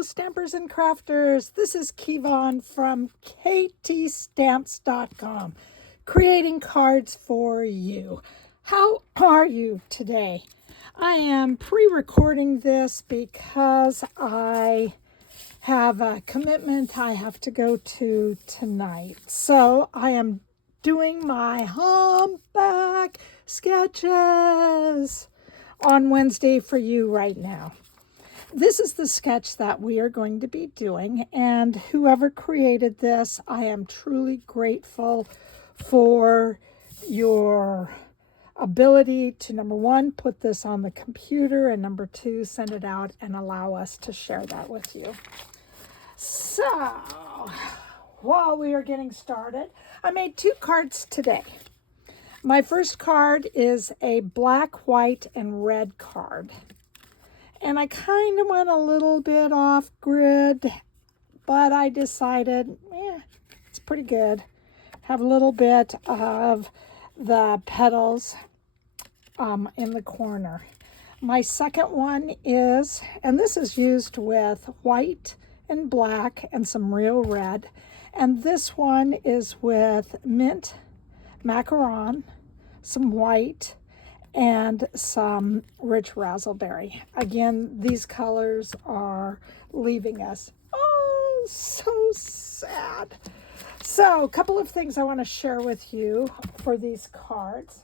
Hello, stampers and crafters. This is Kevon from ktstamps.com, creating cards for you. How are you today? I am pre-recording this because I have a commitment I have to go to tonight. So I am doing my humpback sketches on Wednesday for you right now. This is the sketch that we are going to be doing, and whoever created this, I am truly grateful for your ability to, number one, put this on the computer, and number two, send it out and allow us to share that with you. So, while we are getting started, I made 2 cards today. My first card is a black, white, and red card. And I kind of went a little bit off grid, but I decided, it's pretty good. Have a little bit of the petals in the corner. My second one is, and this is used with white and black and some real red. And this one is with mint, macaron, some white, and some rich razzleberry. Again, these colors are leaving us. Oh, so sad. So, a couple of things I want to share with you for these cards.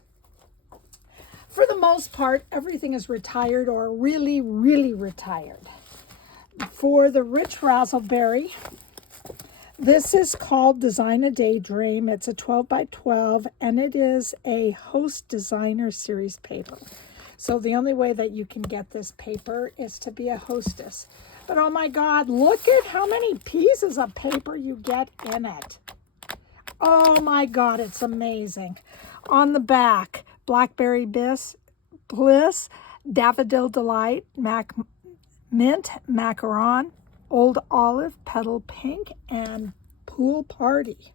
For the most part, everything is retired or really, really retired. For the rich razzleberry, this is called Design a Daydream. It's a 12 by 12, and it is a host designer series paper. So the only way that you can get this paper is to be a hostess. But oh my God, look at how many pieces of paper you get in it. Oh my God, it's amazing. On the back, Blackberry Bliss, Daffodil Delight, Mint, Macaron, Old Olive, Petal Pink, and Pool Party.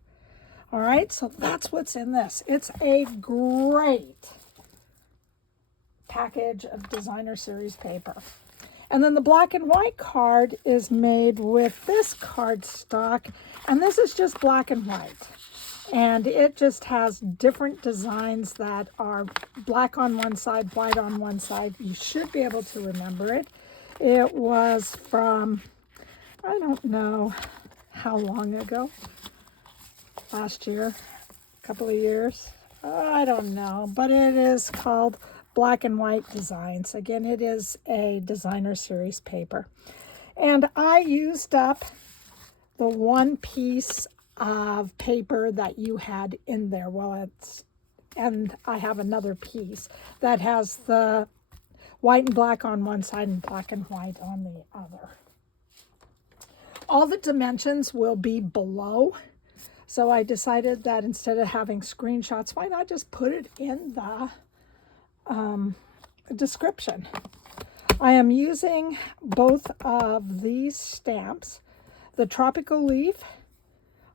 All right, so that's what's in this. It's a great package of designer series paper. And then the black and white card is made with this cardstock, and this is just black and white. And it just has different designs that are black on one side, white on one side. You should be able to remember it. It was from, I don't know how long ago, last year, a couple of years, I don't know, but it is called Black and White Designs. Again, it is a designer series paper. And I used up the one piece of paper that you had in there. And I have another piece that has the white and black on one side and black and white on the other. All the dimensions will be below. So I decided that instead of having screenshots, why not just put it in the description. I am using both of these stamps. The tropical leaf,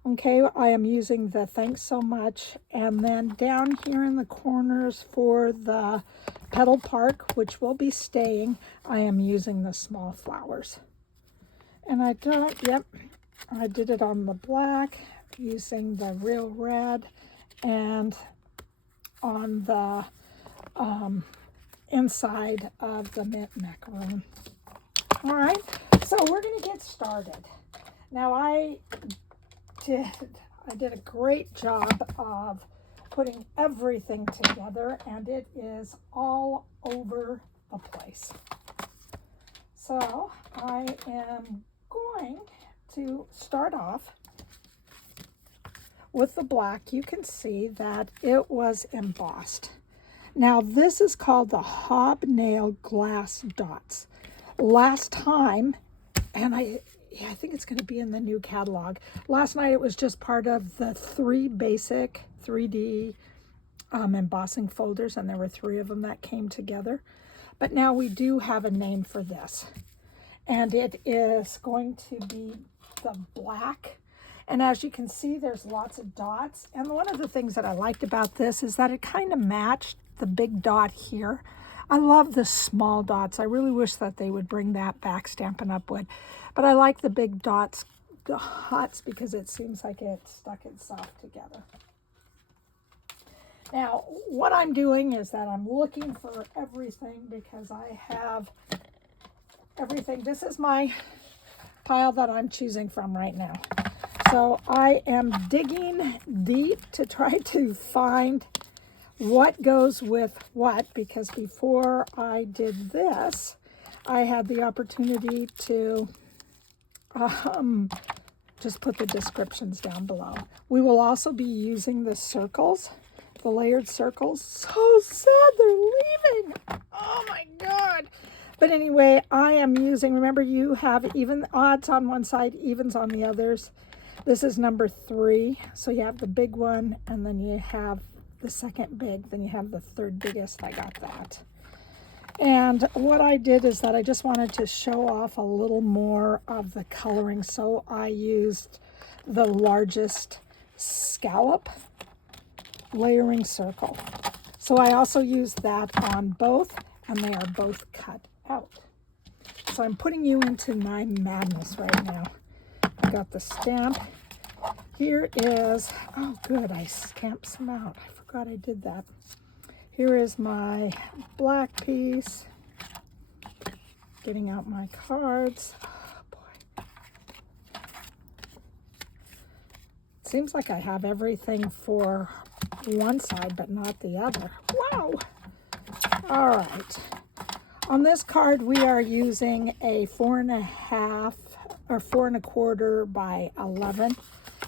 okay, I am using the thanks so much. And then down here in the corners for the Petal Park, which will be staying, I am using the small flowers. And I did it on the black using the real red and on the inside of the mint macaron. All right, so we're going to get started. Now I did a great job of putting everything together, and it is all over the place. So I am going to start off with the black. You can see that it was embossed. Now this is called the hobnail glass dots. Last time, and I think it's going to be in the new catalog. Last night it was just part of the 3 basic 3D embossing folders, and there were 3 of them that came together. But now we do have a name for this, and it is going to be the black. And as you can see, there's lots of dots. And one of the things that I liked about this is that it kind of matched the big dot here I love the small dots. I really wish that they would bring that back, Stampin' Up! Would. But I like the big dots because it seems like it stuck itself together. Now, what I'm doing is that I'm looking for everything because I have everything. This is my pile that I'm choosing from right now. So I am digging deep to try to find what goes with what, because before I did this, I had the opportunity to just put the descriptions down below. We will also be using the circles, the layered circles. So sad they're leaving. Oh my God. But anyway, I am using, remember you have even odds on one side, evens on the others. This is number 3. So you have the big one, and then you have the second big, then you have the third biggest. I got that. And what I did is that I just wanted to show off a little more of the coloring. So I used the largest scallop layering circle. So I also used that on both, and they are both cut out. So I'm putting you into my madness right now. I got the stamp. Here is, oh good, I stamped some out. I forgot I did that. Here is my black piece. Getting out my cards. Oh boy. It seems like I have everything for one side, but not the other. Wow. All right. On this card, we are using a 4.5 or 4 1/4 by 11,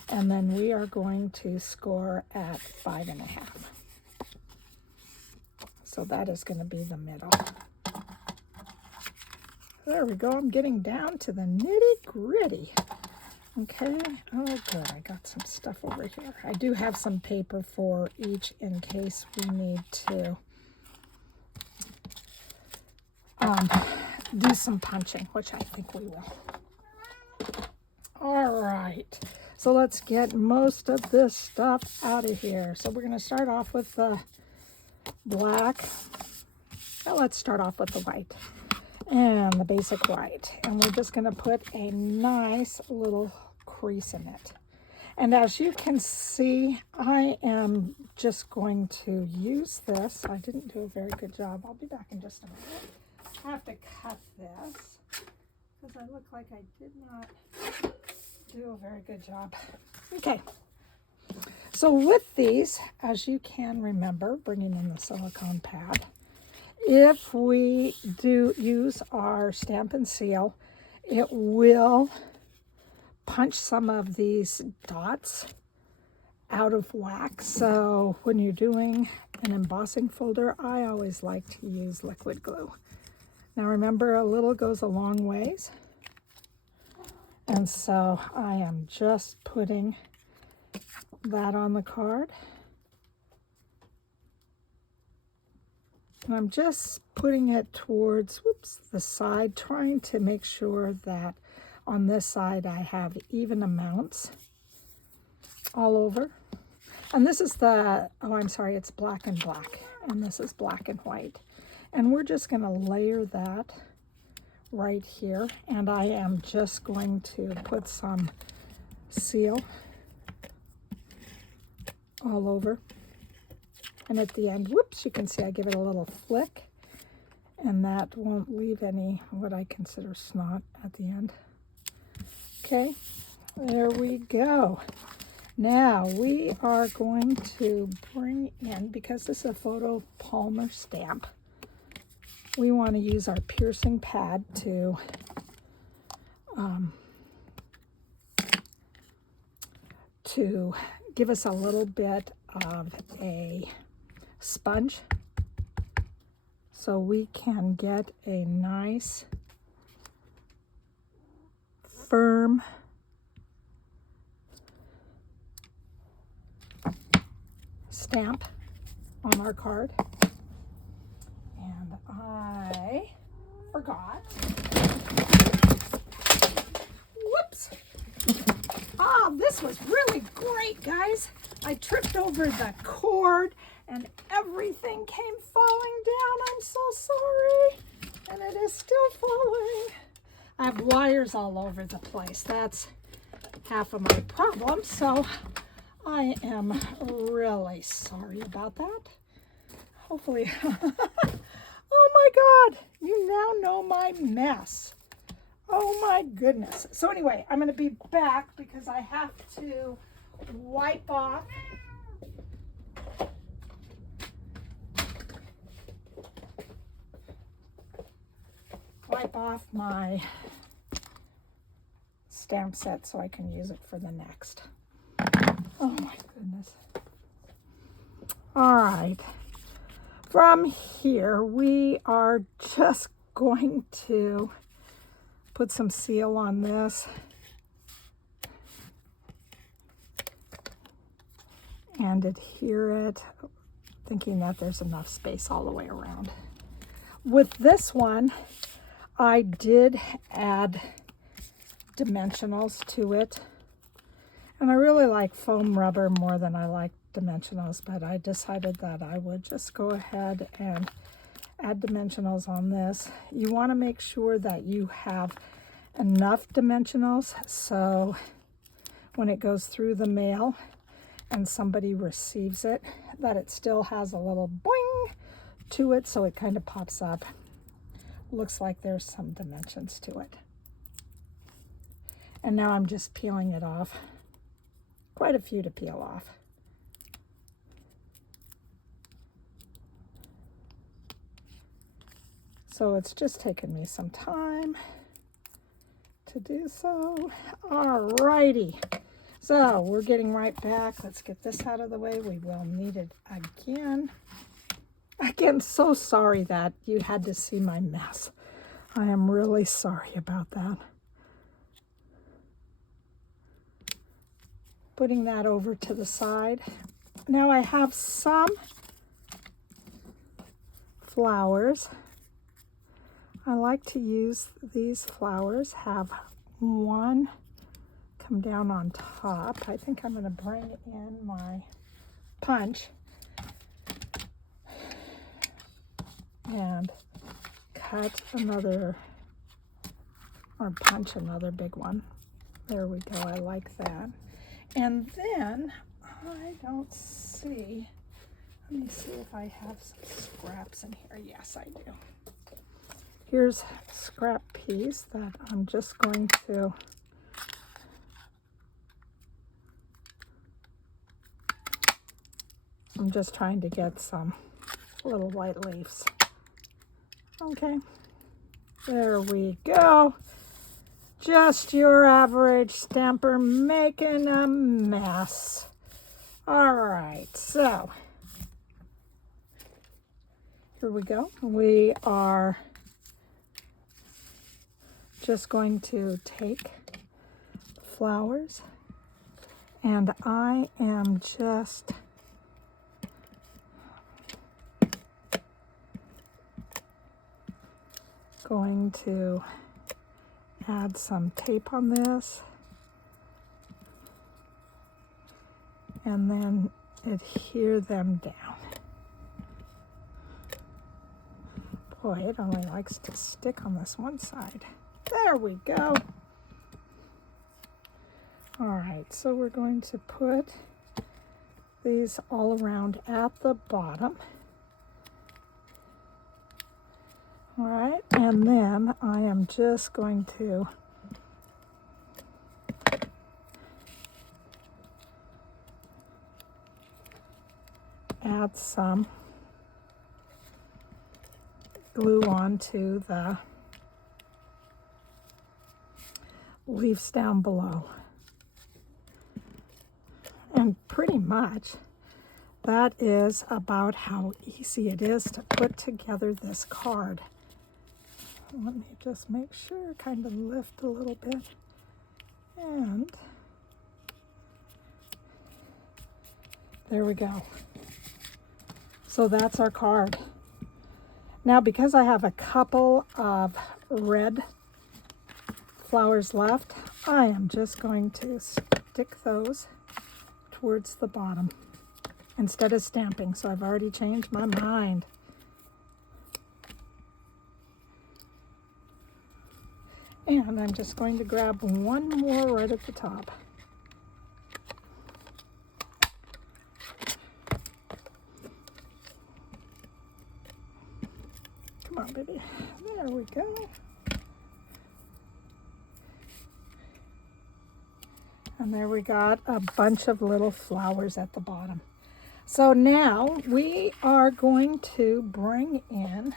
and then we are going to score at 5.5. So that is going to be the middle. There we go. I'm getting down to the nitty-gritty. Okay. Oh, good. I got some stuff over here. I do have some paper for each in case we need to do some punching, which I think we will. All right. So let's get most of this stuff out of here. So we're going to start off with the black. Well, let's start off with the white and the basic white. And we're just going to put a nice little crease in it. And as you can see, I am just going to use this. I didn't do a very good job. I'll be back in just a minute. I have to cut this because I look like I did not do a very good job. Okay. So with these, as you can remember, bringing in the silicone pad, if we do use our Stampin' Seal, it will punch some of these dots out of whack. So when you're doing an embossing folder, I always like to use liquid glue. Now remember, a little goes a long ways. And so I am just putting that on the card. And I'm just putting it towards, the side, trying to make sure that on this side I have even amounts all over. And this is the, oh, I'm sorry, it's black and black. And this is black and white. And we're just going to layer that right here. And I am just going to put some seal all over. And at the end, whoops, you can see I give it a little flick. And that won't leave any what I consider snot at the end. Okay, there we go. Now we are going to bring in, because this is a photo Palmer stamp, we want to use our piercing pad to give us a little bit of a sponge so we can get a nice firm stamp on our card. And I forgot. Whoops. Oh, this was really great, guys. I tripped over the cord and everything came falling down. I'm so sorry. And it is still falling. I have wires all over the place. That's half of my problem. So I am really sorry about that. Hopefully. Oh my God. You now know my mess. Oh my goodness. So anyway, I'm going to be back because I have to wipe off my stamp set so I can use it for the next. Oh my goodness. All right. From here, we are just going to put some seal on this. And adhere it, thinking that there's enough space all the way around. With this one, I did add dimensionals to it. And I really like foam rubber more than I like dimensionals, but I decided that I would just go ahead and add dimensionals on this. You want to make sure that you have enough dimensionals so when it goes through the mail and somebody receives it, that it still has a little boing to it, so it kind of pops up. Looks like there's some dimensions to it. And now I'm just peeling it off. Quite a few to peel off. So it's just taken me some time to do so. All righty. So we're getting right back. Let's get this out of the way. We will need it again. Again, so sorry that you had to see my mess. I am really sorry about that. Putting that over to the side. Now I have some flowers. I like to use these flowers, have one come down on top. I think I'm going to bring in my punch and cut another, or punch another big one. There we go. I like that. And then I don't see, let me see if I have some scraps in here. Yes, I do. Here's a scrap piece that I'm just going to I'm just trying to get some little white leaves. Okay, there we go. Just your average stamper making a mess. All right, so here we go. We are just going to take flowers, and I am just going to add some tape on this and then adhere them down. Boy, it only likes to stick on this one side. There we go. All right, so we're going to put these all around at the bottom. All right, and then I am just going to add some glue onto the leaves down below. And pretty much that is about how easy it is to put together this card. Let me just make sure, kind of lift a little bit. And there we go. So that's our card. Now, because I have a couple of red flowers left, I am just going to stick those towards the bottom. instead of stamping. So I've already changed my mind. And I'm just going to grab one more right at the top. Come on, baby. There we go. And there we got a bunch of little flowers at the bottom. So now we are going to bring in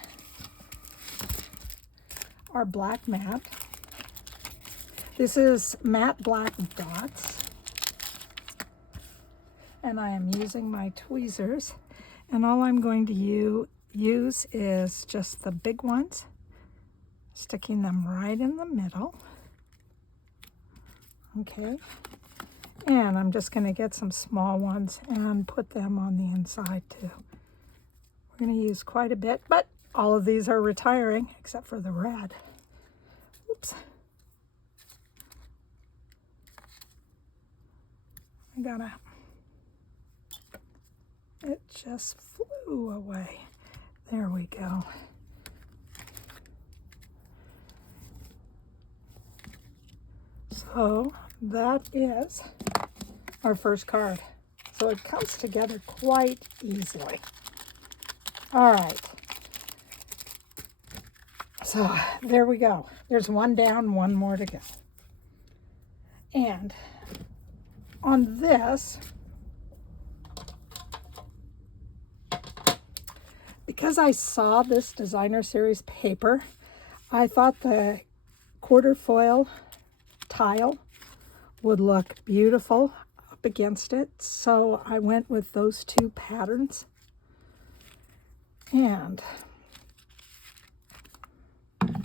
our black mat. This is matte black dots. And I am using my tweezers. And all I'm going to use is just the big ones, sticking them right in the middle. Okay. And I'm just going to get some small ones and put them on the inside too. We're going to use quite a bit, but all of these are retiring except for the red. Oops. It just flew away. There we go. So that is our first card. So it comes together quite easily. All right. So there we go. There's one down, one more to go. And on this, because I saw this designer series paper, I thought the Quatrefoil tile would look beautiful up against it. So I went with those two patterns. And let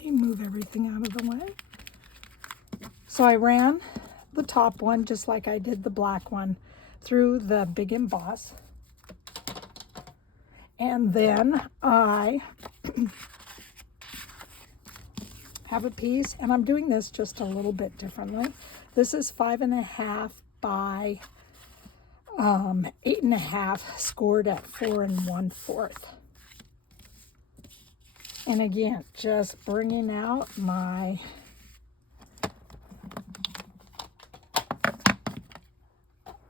me move everything out of the way. So I ran the top one just like I did the black one through the big emboss. And then I have a piece, and I'm doing this just a little bit differently. This is 5.5 by 8.5, scored at 4 1/4. And again, just bringing out my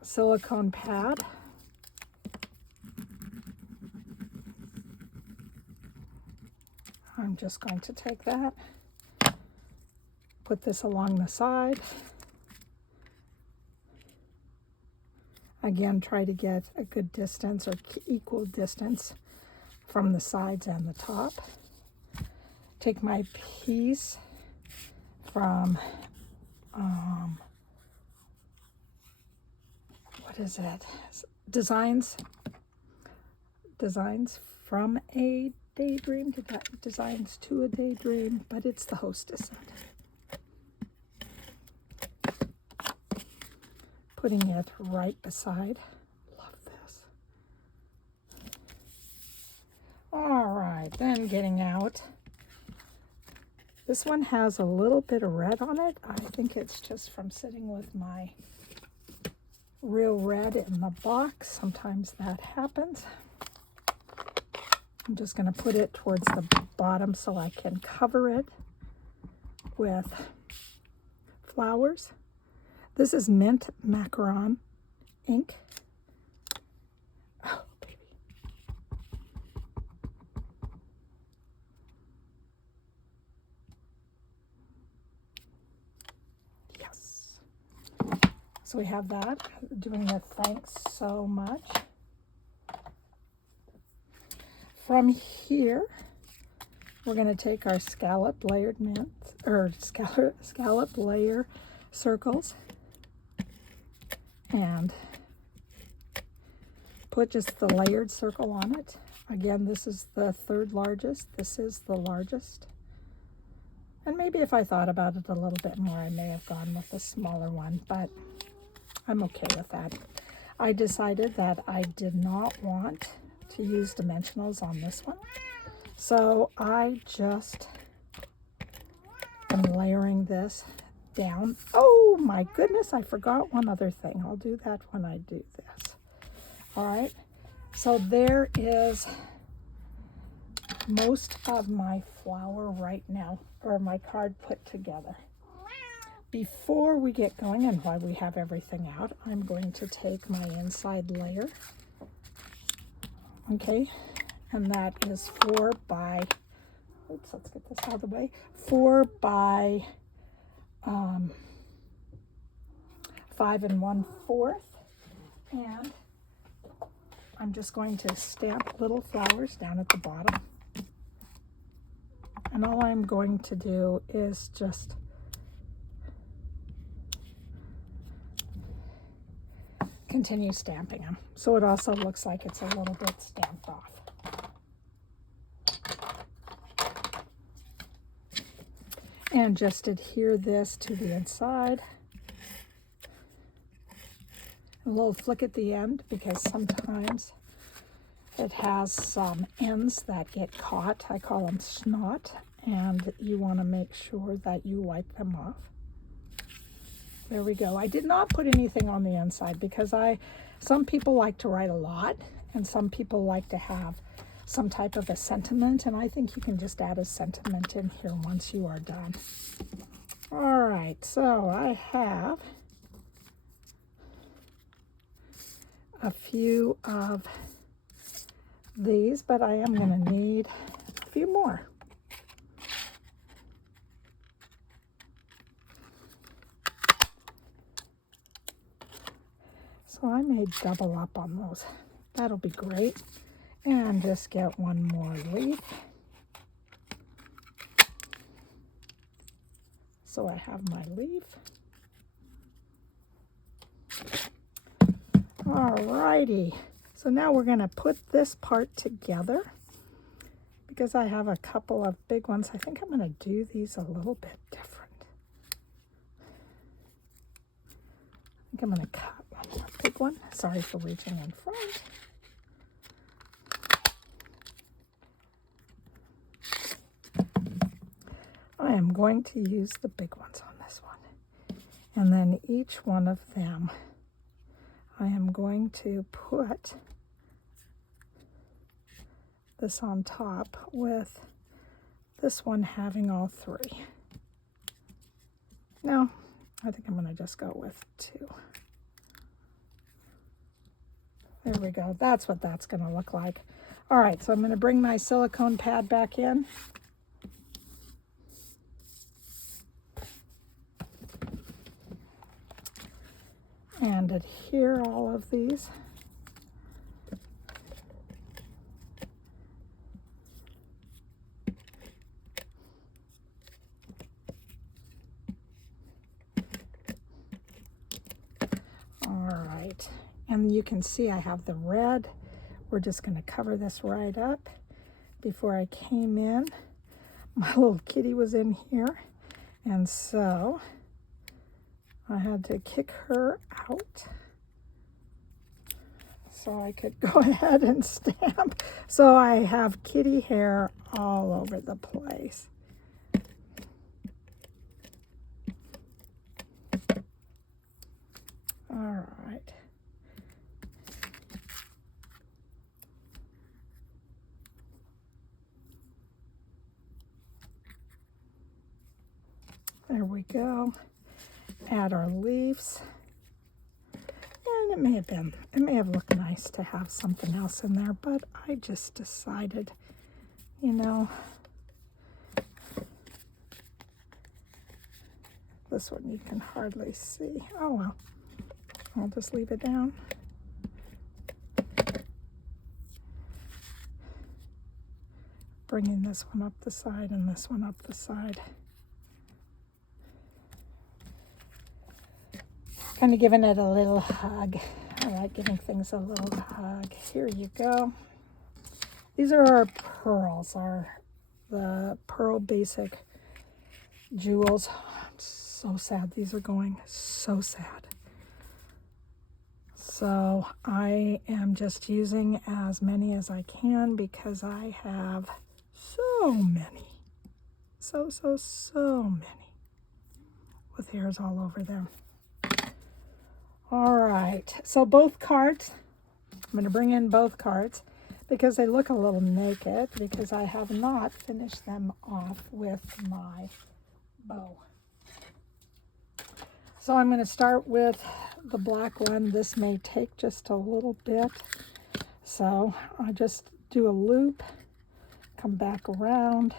silicone pad. I'm just going to take that, put this along the side. Again, try to get a good distance or equal distance from the sides and the top. Take my piece from, what is it? Designs from a Daydream, Designs to a Daydream, but it's the Hostess set. Putting it right beside. Love this. All right, then getting out. This one has a little bit of red on it. I think it's just from sitting with my real red in the box. Sometimes that happens. I'm just going to put it towards the bottom so I can cover it with flowers. This is Mint Macaron ink. Oh, baby. Yes. So we have that. Doing the thanks so much. From here, we're going to take our scallop layered mint, or scallop layer circles, and put just the layered circle on it. Again, this is the third largest. This is the largest. And maybe if I thought about it a little bit more, I may have gone with the smaller one, but I'm okay with that. I decided that I did not want to use dimensionals on this one. So I just am layering this down. Oh my goodness, I forgot one other thing. I'll do that when I do this. All right, so there is most of my flower right now, or my card put together. Before we get going and while we have everything out, I'm going to take my inside layer. Okay, and that is 4 by, oops, let's get this out of the way, 4 by 5 1/4, and I'm just going to stamp little flowers down at the bottom. And all I'm going to do is just continue stamping them, so it also looks like it's a little bit stamped off. And just adhere this to the inside. A little flick at the end, because sometimes it has some ends that get caught. I call them snot, and you want to make sure that you wipe them off. There we go. I did not put anything on the inside because some people like to write a lot, and some people like to have some type of a sentiment, and I think you can just add a sentiment in here once you are done. All right, so I have a few of these, but I am going to need a few more. So I may double up on those. That'll be great. And just get one more leaf. So I have my leaf. Alrighty. So now we're going to put this part together, because I have a couple of big ones. I think I'm going to do these a little bit different. I think I'm going to cut one more big one. Sorry for reaching in front. I am going to use the big ones on this one. And then each one of them, I am going to put this on top, with this one having all 3. No, I think I'm going to just go with 2. There we go. That's what that's going to look like. All right, so I'm going to bring my silicone pad back in. And adhere all of these. All right, and you can see I have the red. We're just going to cover this right up. Before I came in, my little kitty was in here, and so I had to kick her out so I could go ahead and stamp. So I have kitty hair all over the place. All right. There we go. Add our leaves. And it may have looked nice to have something else in there, but I just decided, you know, this one you can hardly see. Oh well, I'll just leave it down. Bringing this one up the side and this one up the side. Kind of giving it a little hug. I like giving things a little hug. Here you go. These are our pearls, the Pearl Basic jewels. I'm so sad these are going. So sad. So I am just using as many as I can because I have so many. So many. with hairs all over them. All right, so both cards, I'm going to bring in both cards because they look a little naked because I have not finished them off with my bow. So I'm going to start with the black one. This may take just a little bit. So I just do a loop, come back around,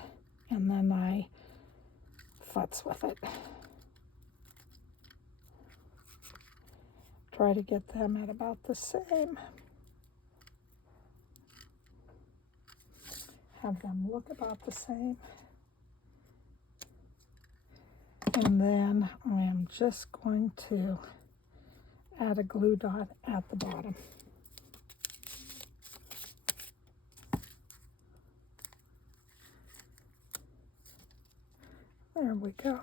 and then I futz with it. Try to get them at about the same. Have them look about the same. And then I am just going to add a glue dot at the bottom. There we go.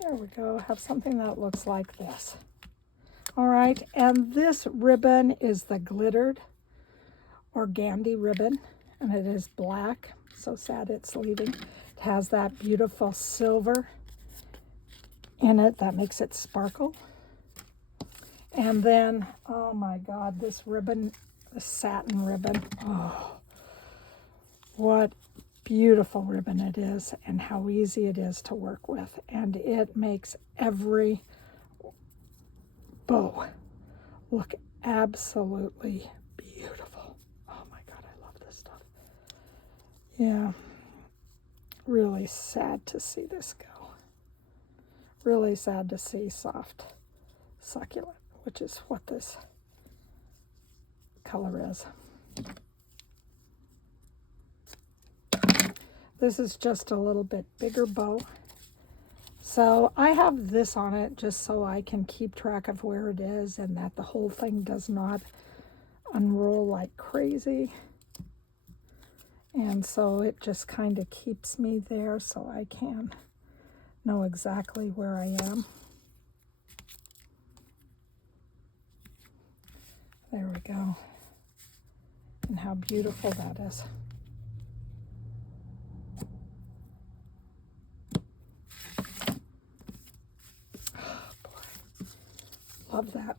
There we go. Have something that looks like this. All right, and this ribbon is the glittered Organdy ribbon, and it is black. So sad it's leaving. It has that beautiful silver in it that makes it sparkle. And then, oh my God, this ribbon, the satin ribbon. Oh, what beautiful ribbon it is, and how easy it is to work with. And it makes every bow look absolutely beautiful. Oh my God, I love this stuff. Yeah, really sad to see this go. Really sad to see soft succulent, which is what this color is. This is just a little bit bigger bow. So I have this on it just so I can keep track of where it is and that the whole thing does not unroll like crazy. And so it just kind of keeps me there so I can know exactly where I am. There we go. And how beautiful that is. Love that.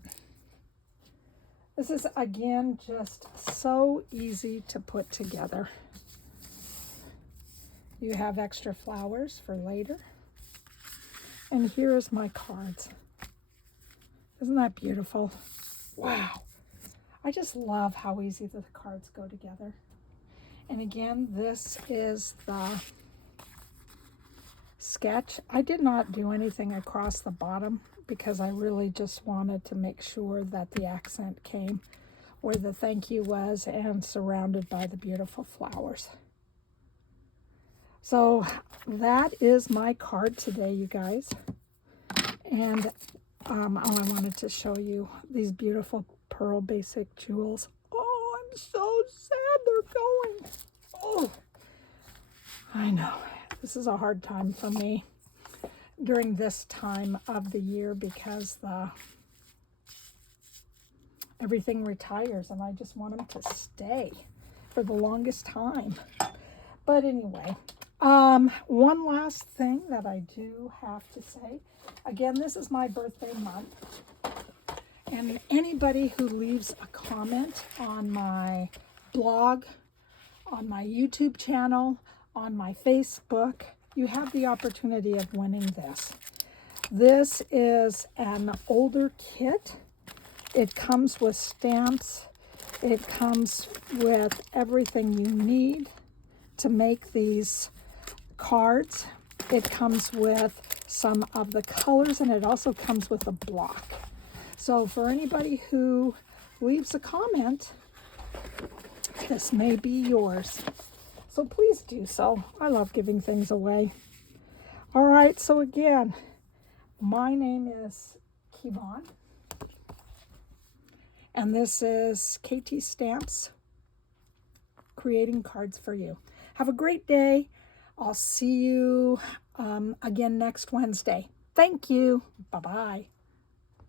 This is, again, just so easy to put together. You have extra flowers for later. And here's my cards. Isn't that beautiful? Wow. I just love how easy the cards go together. And again, this is the sketch. I did not do anything across the bottom because I really just wanted to make sure that the accent came where the thank you was and surrounded by the beautiful flowers. So that is my card today, you guys. And I wanted to show you these beautiful pearl basic jewels. Oh, I'm so sad they're going. Oh, I know. This is a hard time for me during this time of the year because everything retires and I just want them to stay for the longest time. But anyway, one last thing that I do have to say. Again, this is my birthday month. And anybody who leaves a comment on my blog, on my YouTube channel, on my Facebook, you have the opportunity of winning this. This is an older kit. It comes with stamps. It comes with everything you need to make these cards. It comes with some of the colors, and it also comes with a block. So for anybody who leaves a comment, this may be yours. So please do so. I love giving things away. All right, so again, my name is Kevon, and this is ktstamps, creating cards for you. Have a great day. I'll see you again next Wednesday. Thank you. Bye-bye.